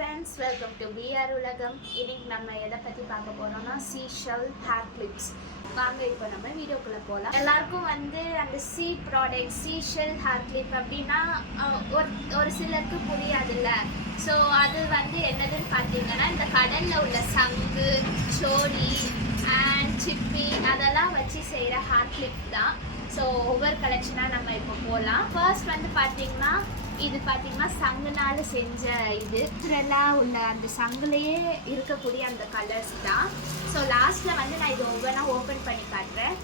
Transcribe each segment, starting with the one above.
friends, welcome to BR உலகம். இன்னைக்கு நம்ம எதை பத்தி பார்க்க போறோம்னா seashell hair clips. வாங்க இப்போ நம்ம வீடியோக்குள்ள போலாம். எல்லாருக்கும் அந்த ப்ராடக்ட் seashell hair clip அப்படின்னா ஒரு சிலருக்கு புரியாதுல்ல. ஸோ அது என்னதுன்னு பார்த்தீங்கன்னா இந்த கடல்ல உள்ள சங்கு, சோழி அண்ட் சிப்பி அதெல்லாம் வச்சு செய்கிற ஹேர் கிளிப் தான். ஸோ ஒவ்வொரு கலெக்ஷனாக நம்ம இப்போ போகலாம். ஃபர்ஸ்ட் பார்த்தீங்கன்னா இது பார்த்தீங்கன்னா சங்குனால செஞ்ச இதெல்லாம் உள்ள அந்த சங்குலேயே இருக்கக்கூடிய அந்த கலர்ஸ் தான். ஸோ லாஸ்ட்டில் நான் இது ஒவ்வொன்றா ஓப்பன் பண்ணி காட்டுறேன்.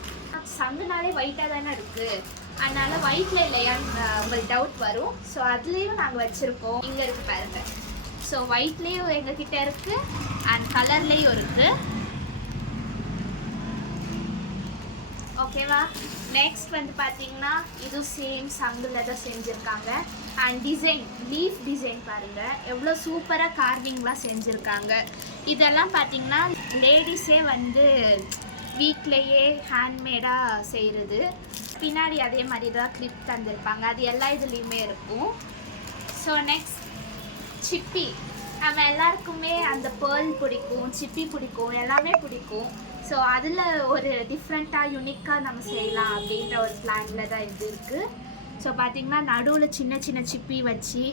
சங்குனாலே ஒயிட்டாக தானே இருக்குது, அதனால் ஒயிட்டில் இல்லையான்னு உங்களுக்கு டவுட் வரும். ஸோ அதுலேயும் நாங்கள் வச்சுருக்கோம். இங்கே இருக்குது பாருங்கள். ஸோ ஒயிட்லேயும் எங்ககிட்ட இருக்குது அண்ட் கலர்லேயும் இருக்குது. ஓகேவா? நெக்ஸ்ட் பார்த்தீங்கன்னா இது சேம் சங்குல தான் செஞ்சுருக்காங்க. அண்ட் டிசைன், லீஃப் டிசைன் பாருங்கள் எவ்வளோ சூப்பராக கார்விங்லாம் செஞ்சுருக்காங்க. இதெல்லாம் பார்த்தீங்கன்னா லேடிஸே வீட்லேயே ஹேண்ட்மேடாக செய்கிறது. பின்னாடி அதே மாதிரி தான் கிளிப் தந்திருப்பாங்க. அது எல்லா இதுலேயுமே இருக்கும். ஸோ நெக்ஸ்ட் சிப்பி. நம்ம எல்லாருக்குமே அந்த பேர்ல் பிடிக்கும், சிப்பி பிடிக்கும், எல்லாமே பிடிக்கும். ஸோ அதில் ஒரு டிஃப்ரெண்ட்டாக யூனிக்காக நம்ம செய்யலாம் அப்படின்ற ஒரு பிளானில் தான் இது இருக்குது. ஸோ பார்த்திங்கன்னா நடுவில் சின்ன சின்ன சிப்பி வச்சு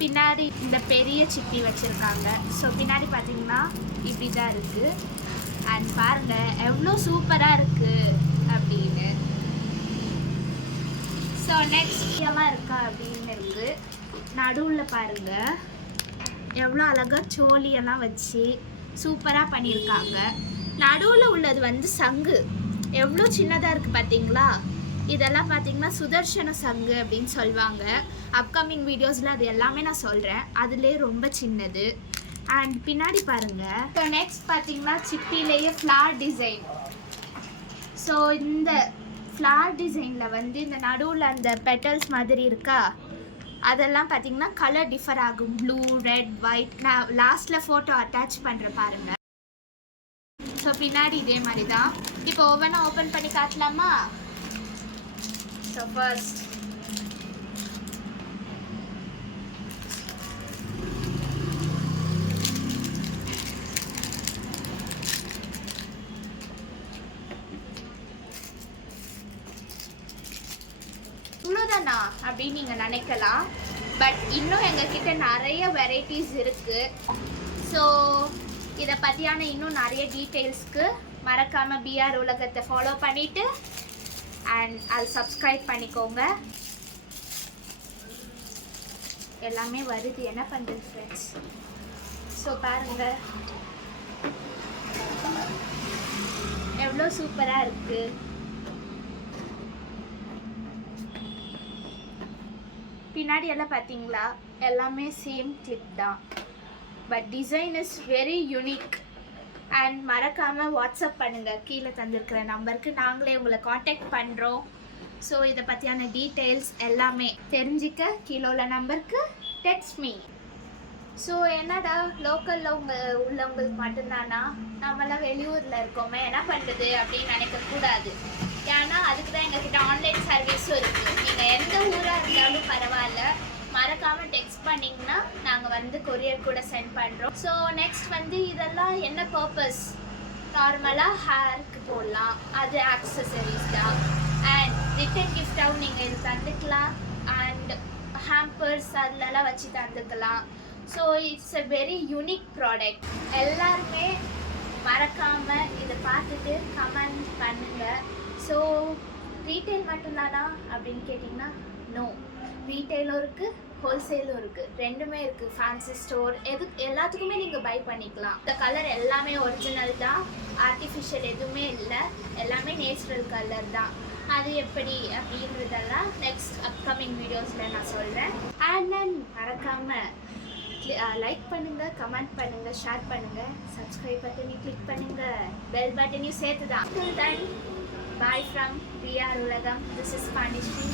பின்னாடி இந்த பெரிய சிப்பி வச்சுருக்காங்க. ஸோ பின்னாடி பார்த்திங்கன்னா இப்படி தான் இருக்குது. அண்ட் பாருங்கள் எவ்வளோ சூப்பராக இருக்குது அப்படின்னு. ஸோ நெக்ஸ்ட் எல்லாம் இருக்கா அப்படின்னு இருக்குது. நடுவில் பாருங்கள் எவ்வளோ அழகாக சோழியெல்லாம் வச்சு சூப்பராக பண்ணியிருக்காங்க. நடுவில் உள்ளது சங்கு எவ்வளோ சின்னதாக இருக்குது பார்த்தீங்களா? இதெல்லாம் பார்த்தீங்கன்னா சுதர்சன சங்கு அப்படின்னு சொல்லுவாங்க. அப்கமிங் வீடியோஸில் அது எல்லாமே நான் சொல்கிறேன். அதுலேயே ரொம்ப சின்னது. அண்ட் பின்னாடி பாருங்கள். ஸோ நெக்ஸ்ட் பார்த்தீங்கன்னா சிப்பிலேயே ஃப்ளார் டிசைன். ஸோ இந்த ஃப்ளார் டிசைனில் இந்த நடுவில் அந்த பெட்டல்ஸ் மாதிரி இருக்கா, அதெல்லாம் பார்த்தீங்கன்னா கலர் டிஃபர் ஆகும். Blue, red, white. நான் லாஸ்ட்டில் ஃபோட்டோ அட்டாச் பண்ணுறேன் பாருங்கள். ஸோ பின்னாடி இதே மாதிரி தான். இப்போ ஒவ்வொன்றா ஓப்பன் பண்ணி காட்டலாமா? ஸோ ஃபர்ஸ்ட் இவ்வளோதானா அப்படின்னு நீங்கள் நினைக்கலாம். பட் இன்னும் எங்ககிட்ட நிறைய வெரைட்டிஸ் இருக்குது. ஸோ இதை பற்றியான இன்னும் நிறைய டீட்டெயில்ஸ்க்கு மறக்காமல் பிஆர் உலகத்தை ஃபாலோ பண்ணிவிட்டு அண்ட் அது சப்ஸ்கிரைப் பண்ணிக்கோங்க. எல்லாமே வருது, என்ன பண்ணுறது ஃப்ரெண்ட்ஸ். ஸோ பாருங்கள் எவ்வளோ சூப்பராக இருக்குது. பின்னாடி எல்லாம் பார்த்தீங்களா, எல்லாமே சேம் கிளிப் தான். But design is very unique. And மறக்காமல் வாட்ஸ்அப் பண்ணுங்கள். கீழே தந்திருக்கிற நம்பருக்கு நாங்களே உங்களை காண்டாக்ட் பண்ணுறோம். ஸோ இதை பற்றியான டீட்டெயில்ஸ் எல்லாமே தெரிஞ்சிக்க கீழே உள்ள நம்பருக்கு டெக்ஸ்ட் மீ. ஸோ என்னடா லோக்கலில் உள்ளவங்களுக்கு மட்டும்தானா, நம்மளாம் வெளியூரில் இருக்கோமே என்ன பண்ணுறது அப்படின்னு நினைக்கக்கூடாது. ஏன்னா அதுக்கு தான் எங்ககிட்ட ஆன்லைன் சர்வீஸும் இருக்குது. நீங்கள் எந்த ஊராக இருந்தாலும் பரவாயில்ல, மறக்காமல் டெக்ஸ்ட் பண்ணிங்கன்னா நாங்கள் கொரியர் கூட சென்ட் பண்ணுறோம். ஸோ நெக்ஸ்ட் இதெல்லாம் என்ன பர்பஸ், நார்மலாக ஹேருக்கு போடலாம், அது ஆக்சசரிஸ் தான். அண்ட் ரிட்டன் கிஃப்டாகவும் நீங்கள் இது தந்துக்கலாம். அண்ட் ஹேம்பர்ஸ் அதிலலாம் வச்சு தந்துக்கலாம். So it's a very unique product. எல்லாருமே மறக்காமல் இதை பார்த்துட்டு கமெண்ட் பண்ணுங்கள். ஸோ ரீட்டைல் மட்டும்தானா அப்படின்னு கேட்டிங்கன்னா நோ, ரீட்டைலும் இருக்குது, ஹோல்சேலும் இருக்குது, ரெண்டுமே இருக்குது. ஃபேன்சி ஸ்டோர் எல்லாத்துக்குமே நீங்கள் பை பண்ணிக்கலாம். இந்த கலர் எல்லாமே ஒரிஜினல் தான், ஆர்டிஃபிஷியல் எதுவுமே இல்லை, எல்லாமே நேச்சுரல் கலர் தான். அது எப்படி அப்படின்றதெல்லாம் நெக்ஸ்ட் அப்கமிங் வீடியோஸில் நான் சொல்கிறேன். அண்ட் தென் மறக்காமல் லைக் பண்ணுங்கள், கமெண்ட் பண்ணுங்கள், ஷேர் பண்ணுங்கள், சப்ஸ்கிரைப் பட்டனையும் கிளிக் பண்ணுங்கள், பெல் பட்டனையும் சேர்த்து தான். Till then, bye from BR உலகம். This is Pandishri.